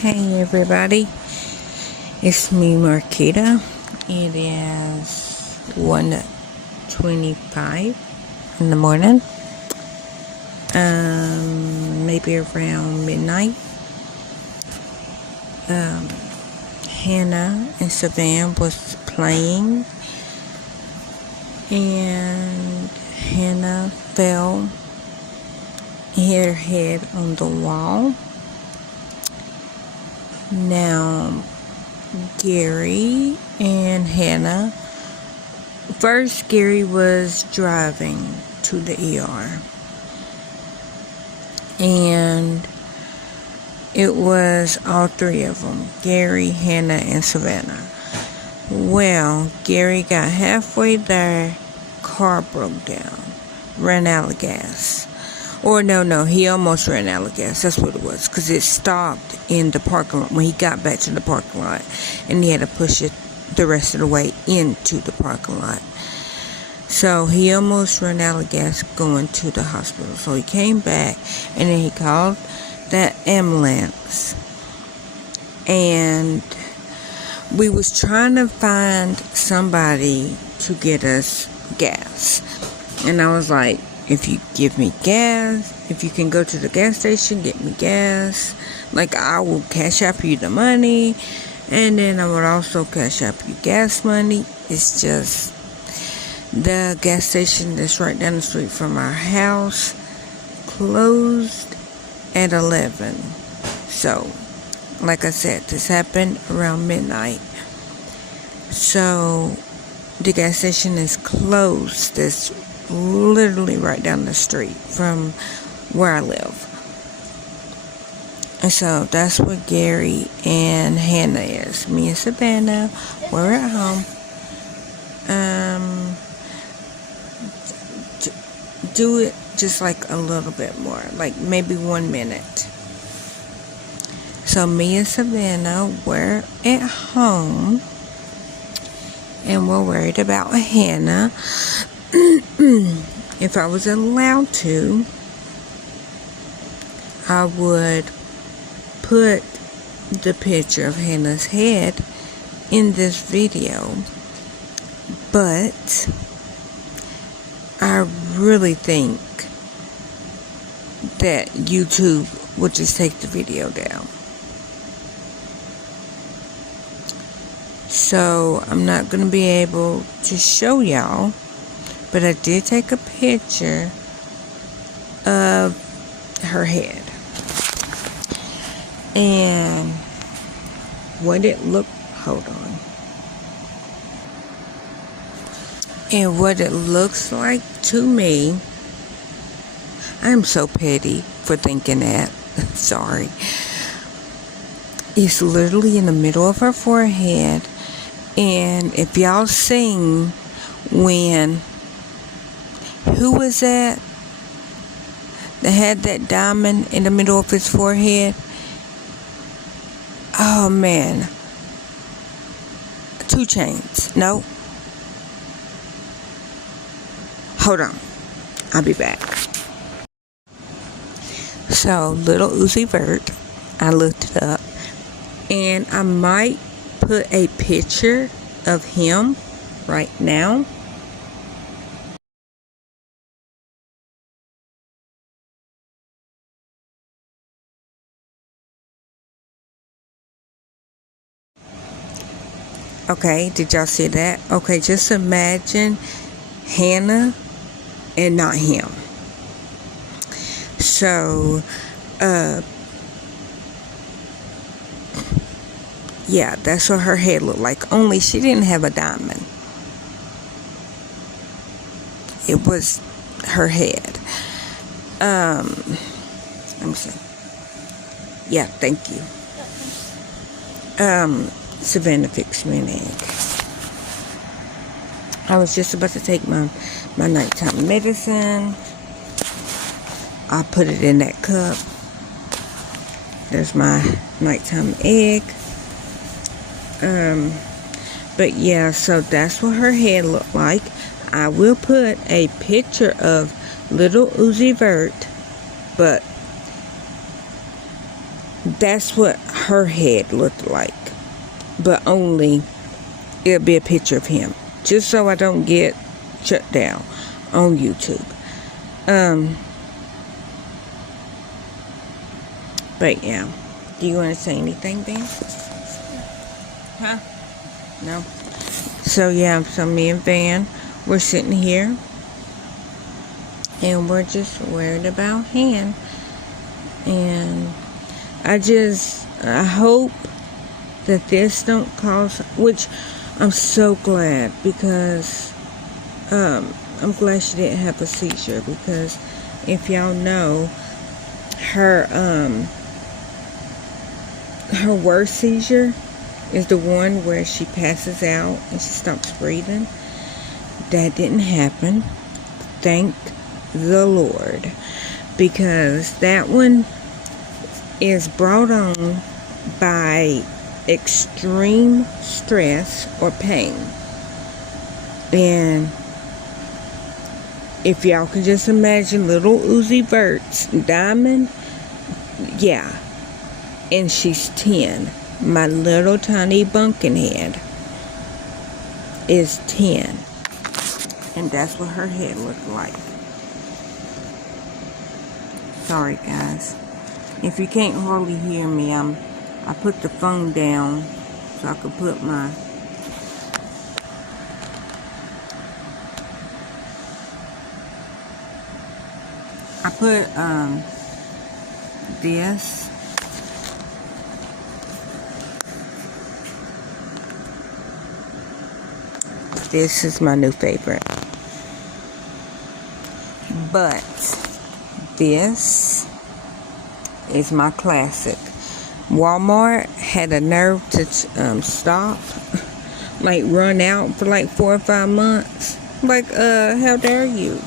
Hey everybody, it's me Marquita. It is 1:25 in the morning, maybe around midnight. Hannah and Savannah was playing, and Hannah fell and hit her head on the wall. Now, Gary and Hannah, first Gary was driving to the ER, and it was all three of them, Gary, Hannah, and Savannah. Well, Gary got halfway there, car broke down, ran out of gas. Or no, he almost ran out of gas. That's what it was, because it stopped in the parking lot when he got back to the parking lot, and he had to push it the rest of the way into the parking lot. So he almost ran out of gas going to the hospital. So he came back, and then he called that ambulance, and we was trying to find somebody to get us gas. And I was like, if you give me gas, if you can go to the gas station, get me gas, like I will cash out you the money, and then I would also cash out you gas money. It's just the gas station that's right down the street from our house closed at 11. So, like I said, this happened around midnight. So, the gas station is closed. It's literally right down the street from where I live. And so that's what Gary and Hannah is. Me and Savannah, we're at home. Do it just like a little bit more, like maybe 1 minute. So me and Savannah, we're at home, and we're worried about Hannah. If I was allowed to, I would put the picture of Hannah's head in this video, but I really think that YouTube would just take the video down. So I'm not going to be able to show y'all, but I did take a picture of her head. And what it looked, hold on. And what it looks like to me, I'm so petty for thinking that. Sorry. It's literally in the middle of her forehead. And if y'all seen when, who was that had that diamond in the middle of his forehead? Oh man, 2 Chainz. No, hold on, I'll be back. So Lil Uzi Vert, I looked it up, and I might put a picture of him right now. Okay, did y'all see that? Okay, just imagine Hannah and not him. So, yeah, that's what her head looked like. Only she didn't have a diamond. It was her head. Let me see. Yeah, thank you. Savannah fixed me an egg. I was just about to take my nighttime medicine. I put it in that cup. There's my nighttime egg. But yeah, so that's what her head looked like. I will put a picture of Lil Uzi Vert, but That's what her head looked like. But only it'll be a picture of him. Just so I don't get shut down on YouTube. But yeah. Do you want to say anything, Ben? Huh? No? So yeah, so me and Van, we're sitting here. And we're just worried about Han. And I hope that this don't cause, which I'm so glad, because I'm glad she didn't have a seizure, because if y'all know, her worst seizure is the one where she passes out and she stops breathing. That didn't happen. Thank the Lord. Because that one is brought on by extreme stress or pain. And if y'all can just imagine little Uzi Vert's Diamond, yeah. And she's 10. My little tiny bunkin head is 10. And that's what her head looked like. Sorry guys. If you can't hardly hear me, I put the phone down so I could put my this is my new favorite, but this is my classic. Walmart had a nerve to stop, like run out for like 4 or 5 months. Like, how dare you?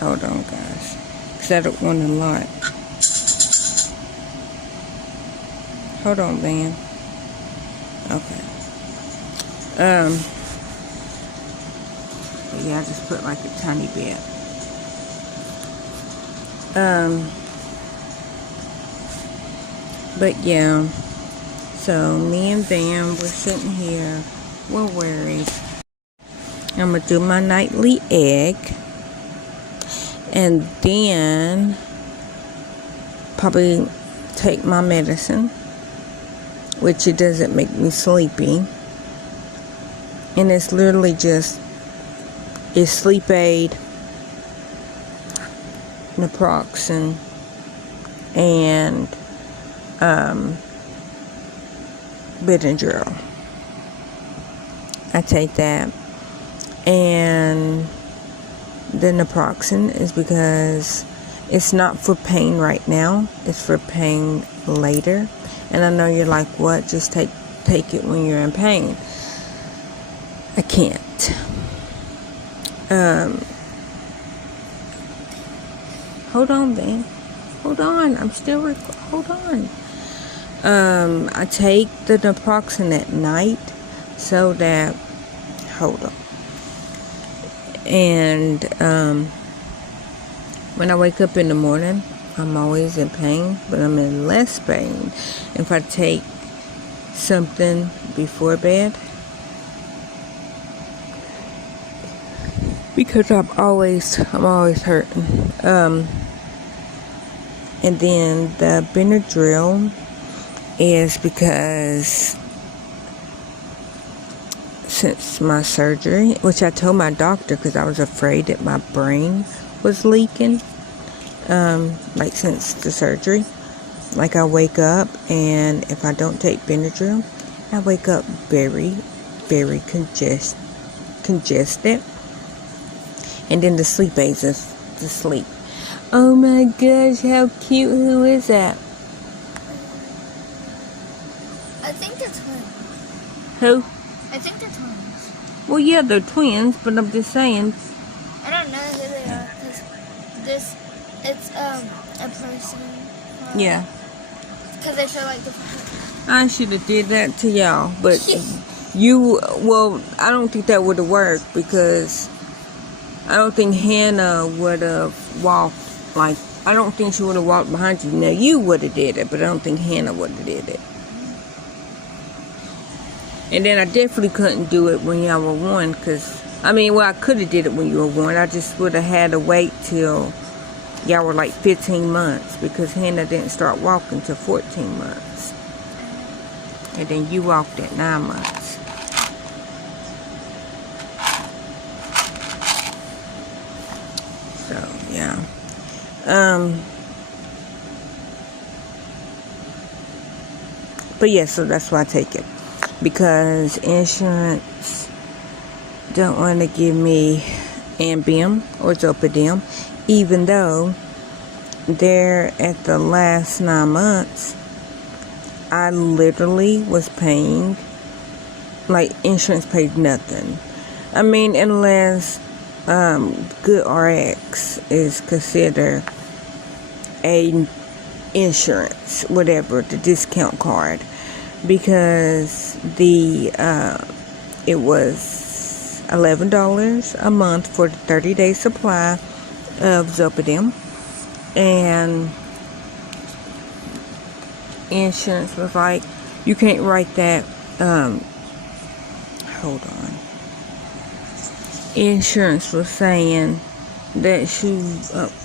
Hold on, guys, because I don't want a lot. Hold on, Van. Okay. Yeah, I just put like a tiny bit. But yeah, so me and Van, we're sitting here, we're worried. I'm gonna do my nightly egg, and then probably take my medicine, which it doesn't make me sleepy, and it's literally just sleep aid, naproxen, and Benadryl. I take that, and the naproxen is because it's not for pain right now, it's for pain later. And I know you're like, what? Just take it when you're in pain. I can't. Hold on, Ben. Hold on. I'm still hold on. I take the naproxen at night so that, hold on. And when I wake up in the morning, I'm always in pain, but I'm in less pain if I take something before bed, because I'm always hurting. And then the Benadryl is because since my surgery, which I told my doctor because I was afraid that my brain was leaking, like since the surgery, like I wake up, and if I don't take Benadryl, I wake up very, very congested, and then the sleep aids is to sleep. Oh my gosh, how cute. Who is that? I think they're twins. Who? I think they're twins. Well, yeah, they're twins, but I'm just saying. I don't know who they are because it's a person. Yeah. Because they show like different. I should have did that to y'all, but well, I don't think that would have worked, because I don't think Hannah would have walked Like, I don't think she would have walked behind you. Now, you would have did it, but I don't think Hannah would have did it. And then I definitely couldn't do it when y'all were one, because, I could have did it when you were one. I just would have had to wait till y'all were like 15 months, because Hannah didn't start walking till 14 months. And then you walked at 9 months. So, yeah. But yeah, so that's why I take it. Because insurance don't want to give me Ambien or Zolpidem, even though they're at the last 9 months, I literally was paying, like, insurance paid nothing. Unless GoodRx is considered a insurance, whatever, the discount card, because it was $11 a month for the 30-day supply of Zolpidem, and insurance was like, you can't write that. Hold on. Insurance was saying that she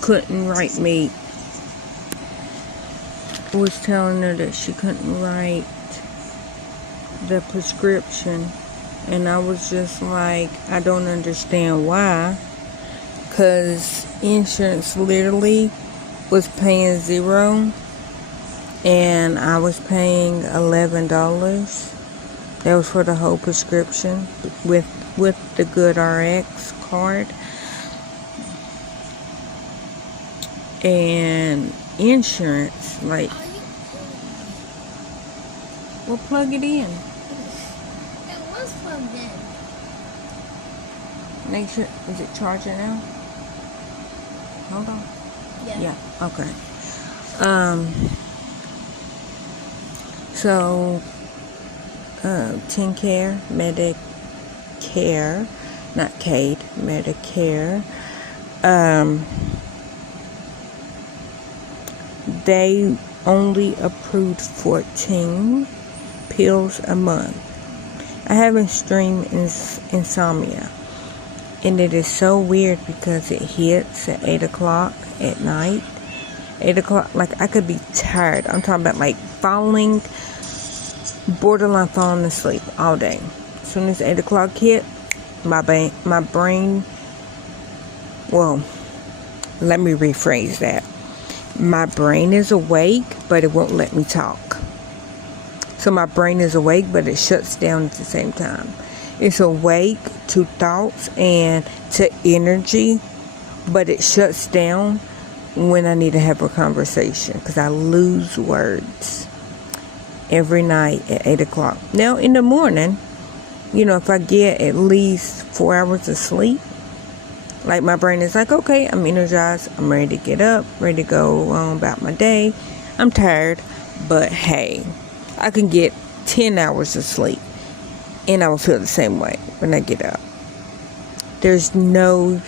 couldn't write me. Was telling her that she couldn't write the prescription, and I was just like, I don't understand why, because insurance literally was paying $0 and I was paying $11. That was for the whole prescription with the GoodRx card. And insurance, like, well, plug it in. It was plugged in. Make sure, is it charging now? Hold on. Yeah, okay. So, TennCare, Medicare, not Cade, Medicare, they only approved 14 pills a month. I have extreme insomnia, and it is so weird because it hits at 8 o'clock at night. 8 o'clock, like, I could be tired. I'm talking about like borderline falling asleep all day. As soon as 8 o'clock hit, my brain, well, let me rephrase that. My brain is awake, but it won't let me talk. So my brain is awake, but it shuts down at the same time. It's awake to thoughts and to energy, but it shuts down when I need to have a conversation, because I lose words every night at 8 o'clock. Now, in the morning, if I get at least 4 hours of sleep, like, my brain is like, okay, I'm energized, I'm ready to get up, ready to go on about my day. I'm tired, but hey, I can get 10 hours of sleep and I will feel the same way when I get up. There's no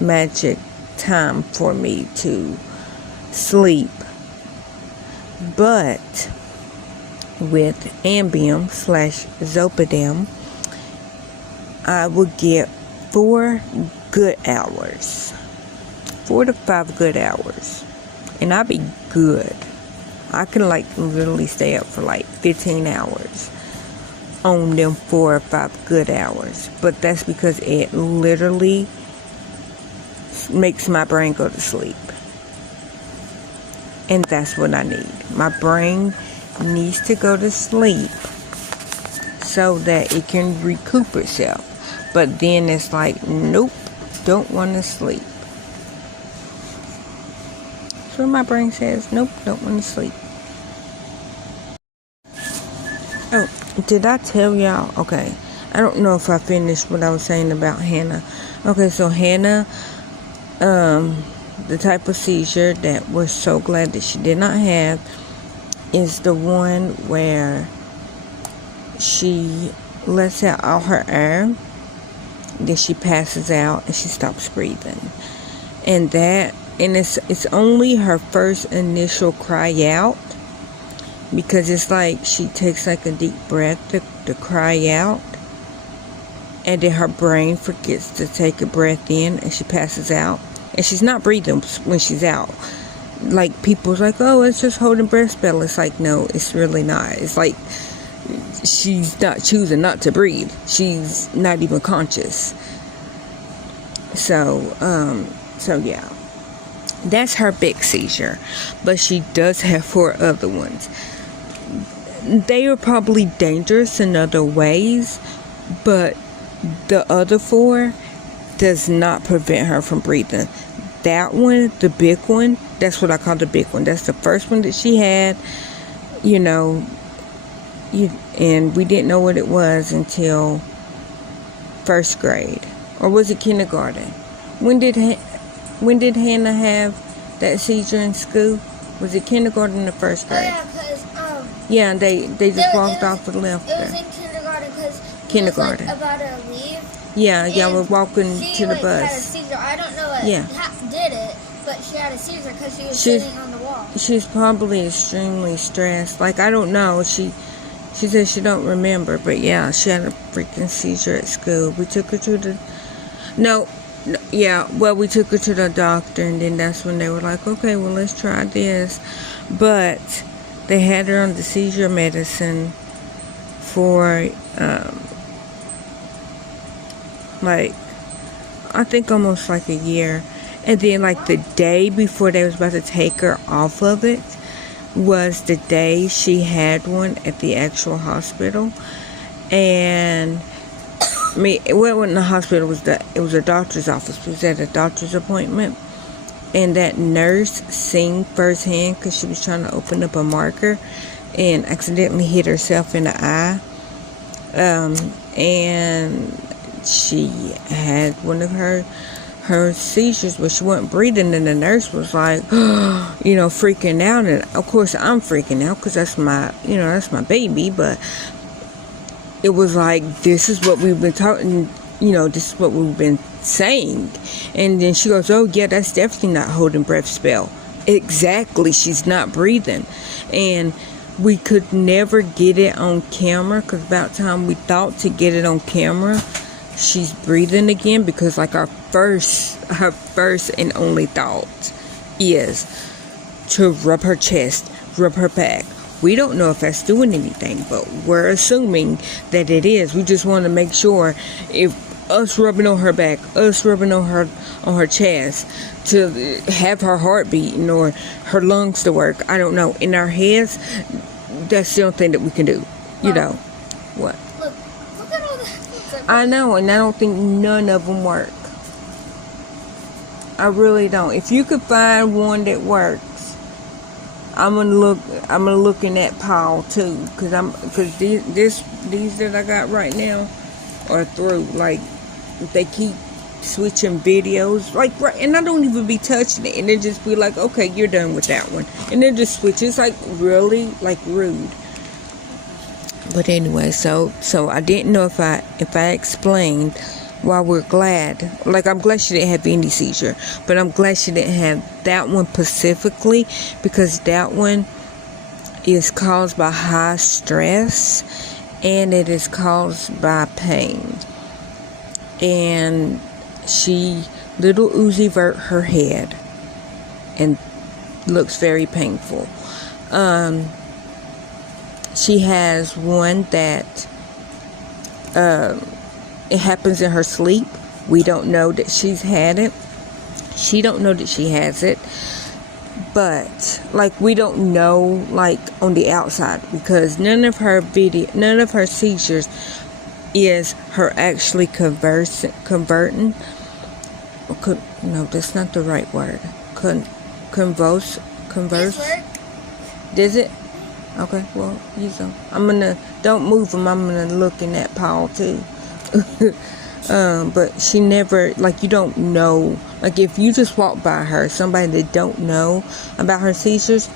magic time for me to sleep, but with Ambien/Zolpidem, I would get 4 good hours, 4 to 5 good hours, and I'll be good. I can, like, literally stay up for like 15 hours on them 4 or 5 good hours, but that's because it literally makes my brain go to sleep, and that's what I need. My brain needs to go to sleep so that it can recoup itself. But then it's like, nope, don't want to sleep. So my brain says, nope, don't want to sleep. Oh, did I tell y'all? Okay, I don't know if I finished what I was saying about Hannah. Okay, so Hannah, the type of seizure that we're so glad that she did not have is the one where she lets out all her air, then she passes out and she stops breathing. And that and it's only her first initial cry out, because it's like she takes like a deep breath to cry out, and then her brain forgets to take a breath in, and she passes out, and she's not breathing when she's out. Like, people's like, oh, it's just holding breath spell. It's like, no, it's really not. It's like she's not choosing not to breathe. She's not even conscious. So yeah, that's her big seizure. But she does have 4 other ones. They are probably dangerous in other ways, but the other 4 does not prevent her from breathing. That one, the big one, that's what I call the big one. That's the first one that she had, and we didn't know what it was until first grade. Or was it kindergarten? When did Hannah have that seizure in school? Was it kindergarten or first grade? Yeah, and they just walked off and left her. her. It was in kindergarten because kindergarten. Was, about to leave. Yeah, we're walking to the bus. She had a seizure. I don't know what did it, but she had a seizure because she was sitting on the wall. She's probably extremely stressed. Like, I don't know. She said she don't remember, but yeah, she had a freaking seizure at school. We took her to the... we took her to the doctor, and then that's when they were like, okay, well, let's try this. But they had her on the seizure medicine for, I think almost like a year. And then, like, the day before they was about to take her off of it was the day she had one at the actual hospital. And it wasn't the hospital, it was a doctor's office. It was at a doctor's appointment. And that nurse seen firsthand because she was trying to open up a marker and accidentally hit herself in the eye. And she had one of her seizures where she wasn't breathing, and the nurse was like, freaking out. And of course I'm freaking out because that's my baby. But it was like, this is what we've been talking, this is what we've been saying. And then she goes, oh yeah, that's definitely not holding breath spell. Exactly, she's not breathing. And we could never get it on camera, because about time we thought to get it on camera, she's breathing again, because like her first and only thought is to rub her chest, rub her back. We don't know if that's doing anything, but we're assuming that it is. We just want to make sure, if us rubbing on her back, us rubbing on her chest, to have her heart beating or her lungs to work. I don't know. In our heads, that's the only thing that we can do. What? Look at all that. I know, and I don't think none of them work. I really don't. If you could find one that works, I'm gonna look in that pile too, because these that I got right now are through. Like, they keep switching videos, and I don't even be touching it, and they just be like, okay, you're done with that one, and then just switch. It's like really rude. But anyway, so I didn't know if I explained why we're glad. Like, I'm glad she didn't have any seizure, but I'm glad she didn't have that one specifically, because that one is caused by high stress, and it is caused by pain. And little Uzi vert her head, and looks very painful. She has one that it happens in her sleep. We don't know that she's had it. She don't know that she has it. But we don't know on the outside, because none of her seizures is her actually converting. No, that's not the right word. Converse. Does it? Okay, well, use them. Don't move them. I'm gonna look in that pile too. But she never, you don't know. If you just walk by her, somebody that don't know about her seizures,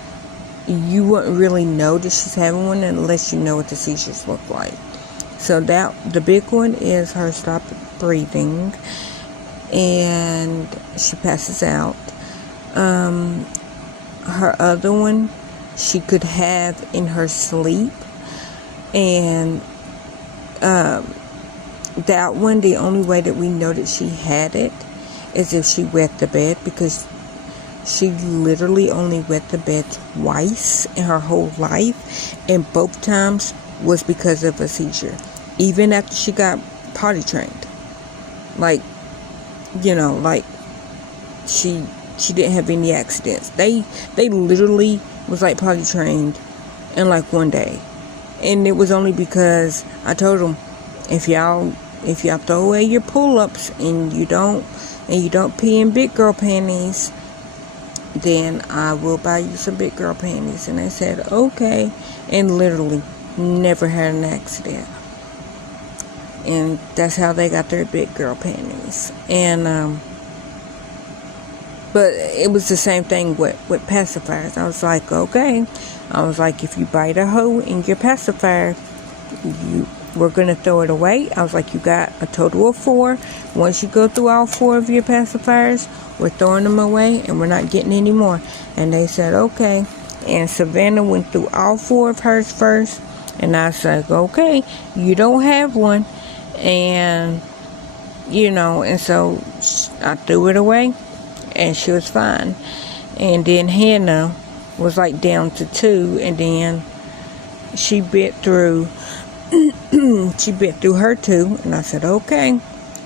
you wouldn't really know that she's having one unless you know what the seizures look like. So the big one is her stop breathing, and she passes out. Her other one, she could have in her sleep. And that one, the only way that we know that she had it is if she wet the bed, because she literally only wet the bed twice in her whole life, and both times was because of a seizure. Even after she got potty trained, like, you know, like she didn't have any accidents. They literally was like potty trained in like one day, and it was only because I told them, if y'all throw away your pull-ups and you don't pee in big girl panties, then I will buy you some big girl panties. And they said okay, and literally never had an accident. And that's how they got their big girl panties. And but it was the same thing with pacifiers. I was like, okay. I was like, if you bite a hole in your pacifier, we're going to throw it away. I was like, you got a total of 4. Once you go through all 4 of your pacifiers, we're throwing them away and we're not getting any more. And they said, okay. And Savannah went through all 4 of hers first. And I said, okay, you don't have one. And, you know, and so I threw it away and she was fine. And then Hannah was like down to 2, and then she bit through her 2, and I said, okay,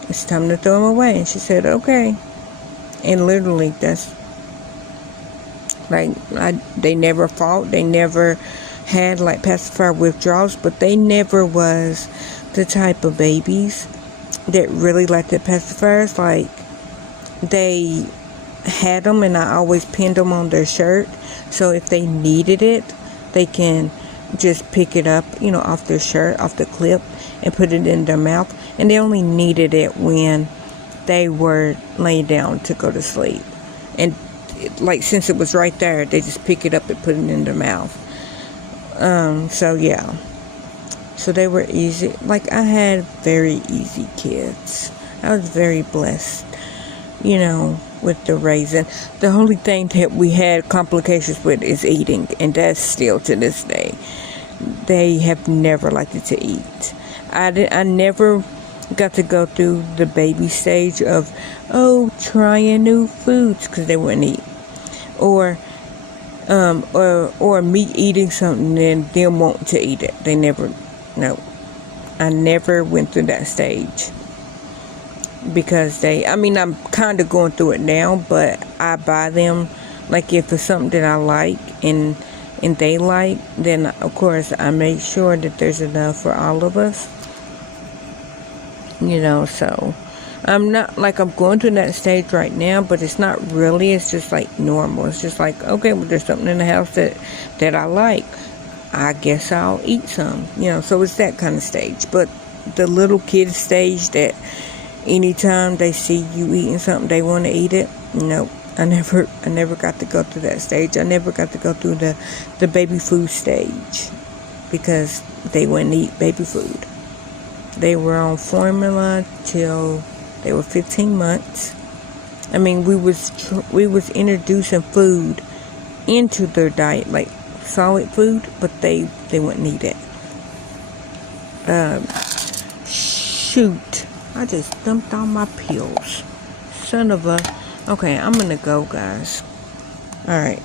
it's time to throw them away. And she said, okay. And literally, that's like, they never fought, they never had like pacifier withdrawals, but they never was the type of babies that really liked the pacifiers. Like, they had them, and I always pinned them on their shirt, so if they needed it, they can just pick it up, you know, off their shirt, off the clip, and put it in their mouth. And they only needed it when they were laying down to go to sleep. And like, since it was right there, they just pick it up and put it in their mouth. So yeah, so they were easy. Like, I had very easy kids. I was very blessed, you know, with the raising. The only thing that we had complications with is eating, and that's still to this day. They have never liked it to eat. I never got to go through the baby stage of, trying new foods, because they wouldn't eat, or me eating something and them wanting to eat it. They never, no, I never went through that stage. Because I'm kind of going through it now, but I buy them, like, if it's something that I like and they like, then of course I make sure that there's enough for all of us, you know. So I'm not, like, I'm going through that stage right now, but it's not really, it's just like normal. It's just like, okay, well, there's something in the house that I like, I guess I'll eat some, you know. So it's that kind of stage. But the little kid stage that anytime they see you eating something, they want to eat it. Nope. I never got to go through that stage. I never got to go through the baby food stage, because they wouldn't eat baby food. They were on formula till they were 15 months. I mean, we was introducing food into their diet, like solid food, but they wouldn't eat it. Shoot. I just dumped all my pills. Son of a... Okay, I'm gonna go, guys. Alright.